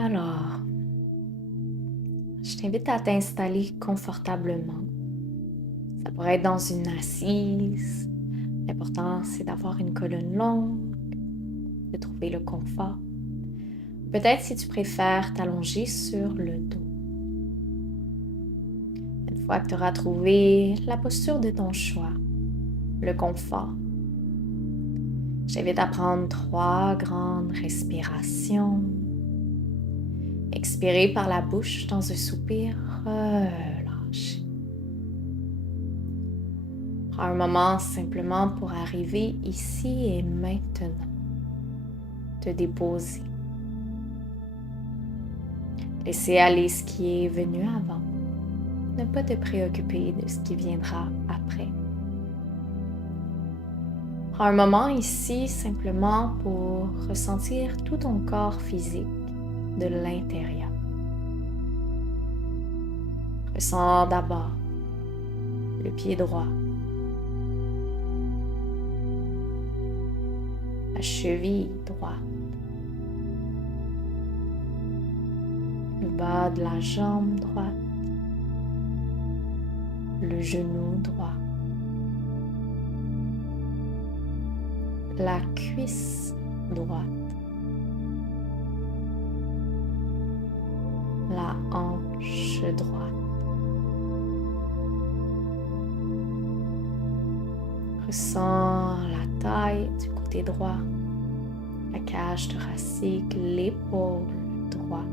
Alors, je t'invite à t'installer confortablement. Ça pourrait être dans une assise. L'important, c'est d'avoir une colonne longue, de trouver le confort. Peut-être si tu préfères t'allonger sur le dos. Une fois que tu auras trouvé la posture de ton choix, le confort, je t'invite à prendre 3 grandes respirations. Expirer par la bouche dans un soupir relâché. Prends un moment simplement pour arriver ici et maintenant. Te déposer. Laisser aller ce qui est venu avant. Ne pas te préoccuper de ce qui viendra après. Prends un moment ici simplement pour ressentir tout ton corps physique de l'intérieur. Ressens d'abord le pied droit, la cheville droite, le bas de la jambe droite, le genou droit, la cuisse droite, la hanche droite. Ressens la taille du côté droit, la cage thoracique, l'épaule droite,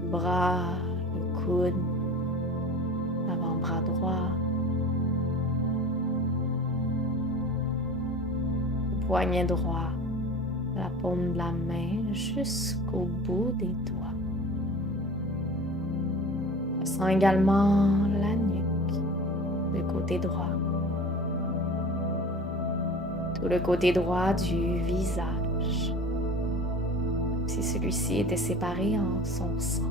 le bras, le coude, l'avant-bras droit, le poignet droit, la paume de la main jusqu'au bout des doigts. Ressens également la nuque, le côté droit, tout le côté droit du visage, comme si celui-ci était séparé en son centre.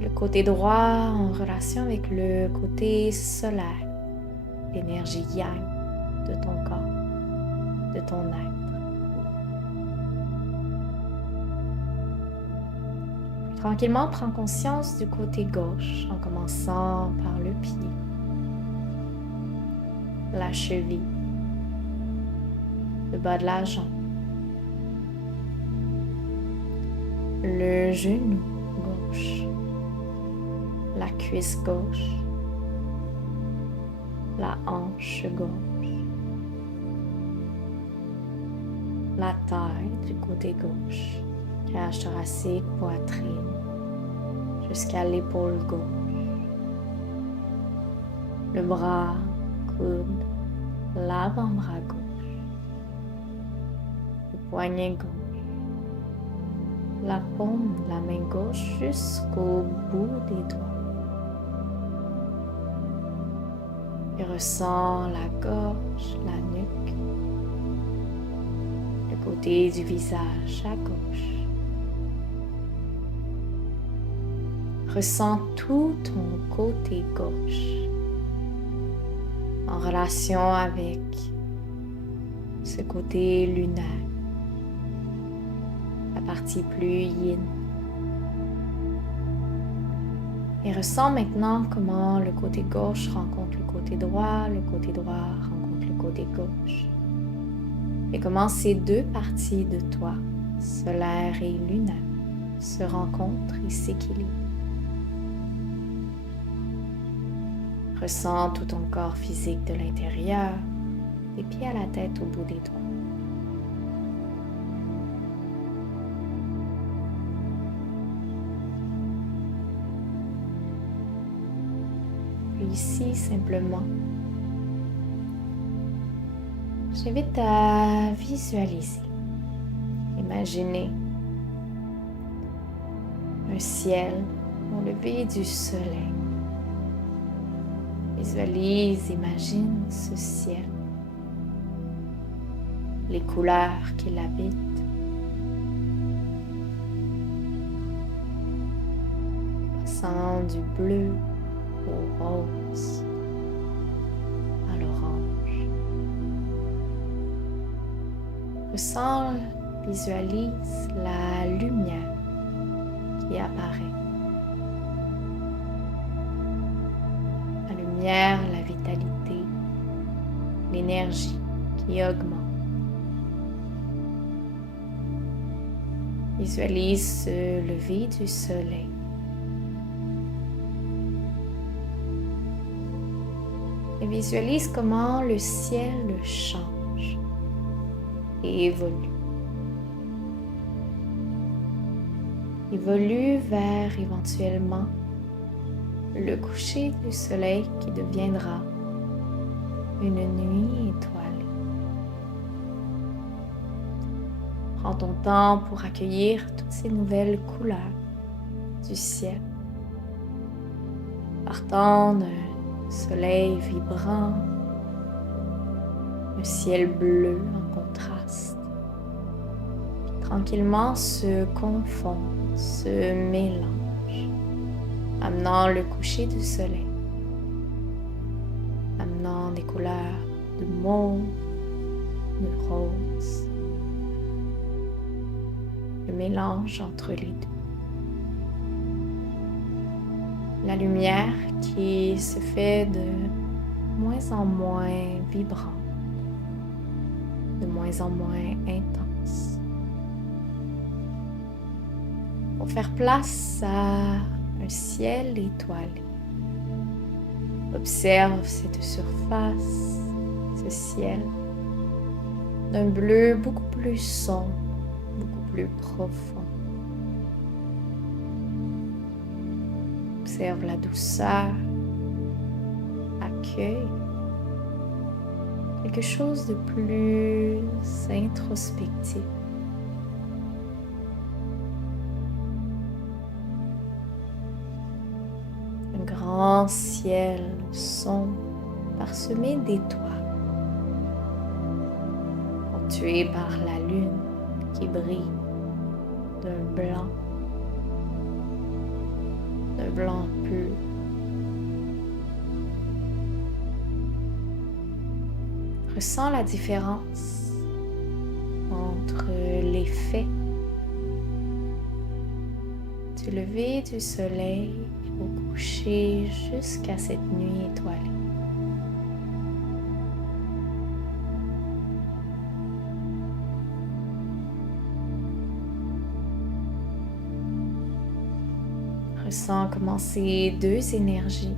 Le côté droit en relation avec le côté solaire, l'énergie yang de ton corps, de ton être. Tranquillement, prends conscience du côté gauche en commençant par le pied, la cheville, le bas de la jambe, le genou gauche, la cuisse gauche, la hanche gauche, la taille du côté gauche, cage thoracique, poitrine, jusqu'à l'épaule gauche, le bras, coude, l'avant-bras gauche, le poignet gauche, la paume de la main gauche jusqu'au bout des doigts. Et ressens la gorge, la nuque, le côté du visage à gauche. Ressens tout ton côté gauche en relation avec ce côté lunaire, la partie plus yin. Et ressens maintenant comment le côté gauche rencontre le côté droit rencontre le côté gauche. Et comment ces deux parties de toi, solaire et lunaire, se rencontrent et s'équilibrent. Ressens tout ton corps physique de l'intérieur, des pieds à la tête au bout des doigts. Puis ici, simplement, je t'invite à visualiser, imaginer un ciel au lever du soleil. Visualise, imagine ce ciel, les couleurs qui l'habitent, passant du bleu au rose, à l'orange, Ressens, visualise la lumière qui apparaît. La lumière, la vitalité, l'énergie qui augmente. Visualise ce lever du soleil. Et visualise comment le ciel change et évolue. Évolue vers éventuellement le coucher du soleil qui deviendra une nuit étoilée. Prends ton temps pour accueillir toutes ces nouvelles couleurs du ciel, partant d'un soleil vibrant, un ciel bleu en contraste, qui tranquillement se confond, se mélange, amenant le coucher du soleil, amenant des couleurs de mauve, de rose, le mélange entre les deux. La lumière qui se fait de moins en moins vibrante, de moins en moins intense. Pour faire place à un ciel étoilé. Observe cette surface, ce ciel, d'un bleu beaucoup plus sombre, beaucoup plus profond. Observe la douceur, accueille quelque chose de plus introspectif. Un grand ciel sombre parsemé d'étoiles, ponctué par la lune qui brille d'un blanc pur. Ressens la différence entre l'effet du lever du soleil au coucher jusqu'à cette nuit étoilée. Ressens comment ces deux énergies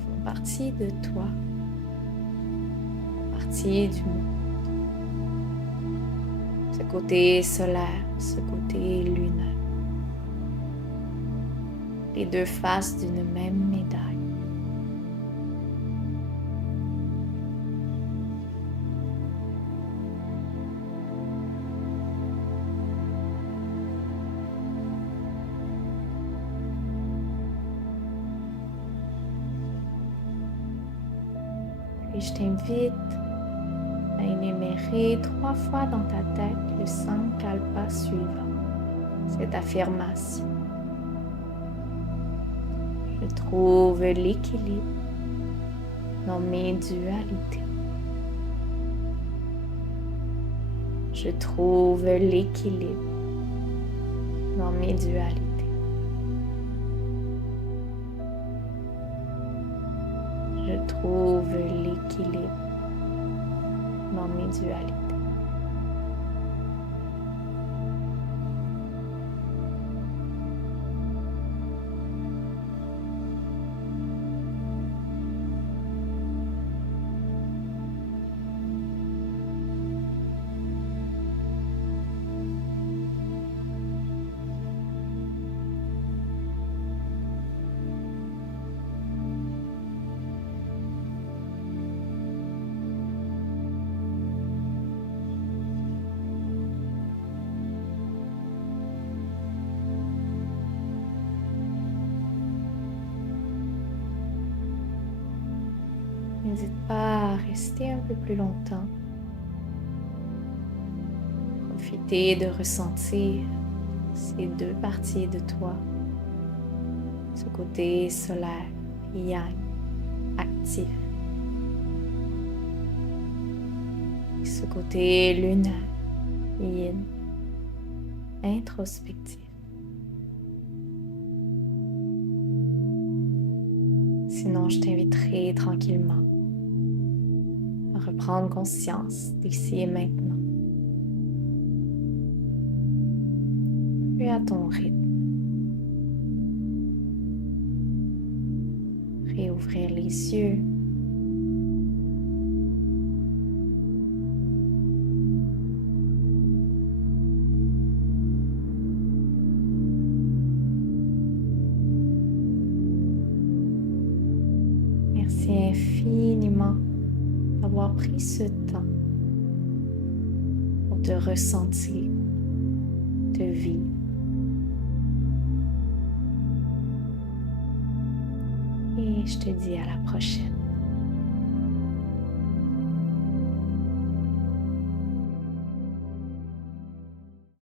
font partie de toi, font partie du monde. Ce côté solaire, ce côté lunaire. Les deux faces d'une même médaille. Et je t'invite à énumérer 3 fois dans ta tête le sankalpa suivant, cette affirmation. Je trouve l'équilibre dans mes dualités. Je trouve l'équilibre dans mes dualités. Je trouve l'équilibre dans mes dualités. N'hésite pas à rester un peu plus longtemps. Profiter de ressentir ces deux parties de toi. Ce côté solaire, yang, actif. Et ce côté lunaire, guide introspectif. Sinon, je t'inviterai tranquillement à reprendre conscience d'ici et maintenant, puis à ton rythme. Réouvrir les yeux. Merci infiniment d'avoir pris ce temps pour te ressentir, te vivre. Et je te dis à la prochaine.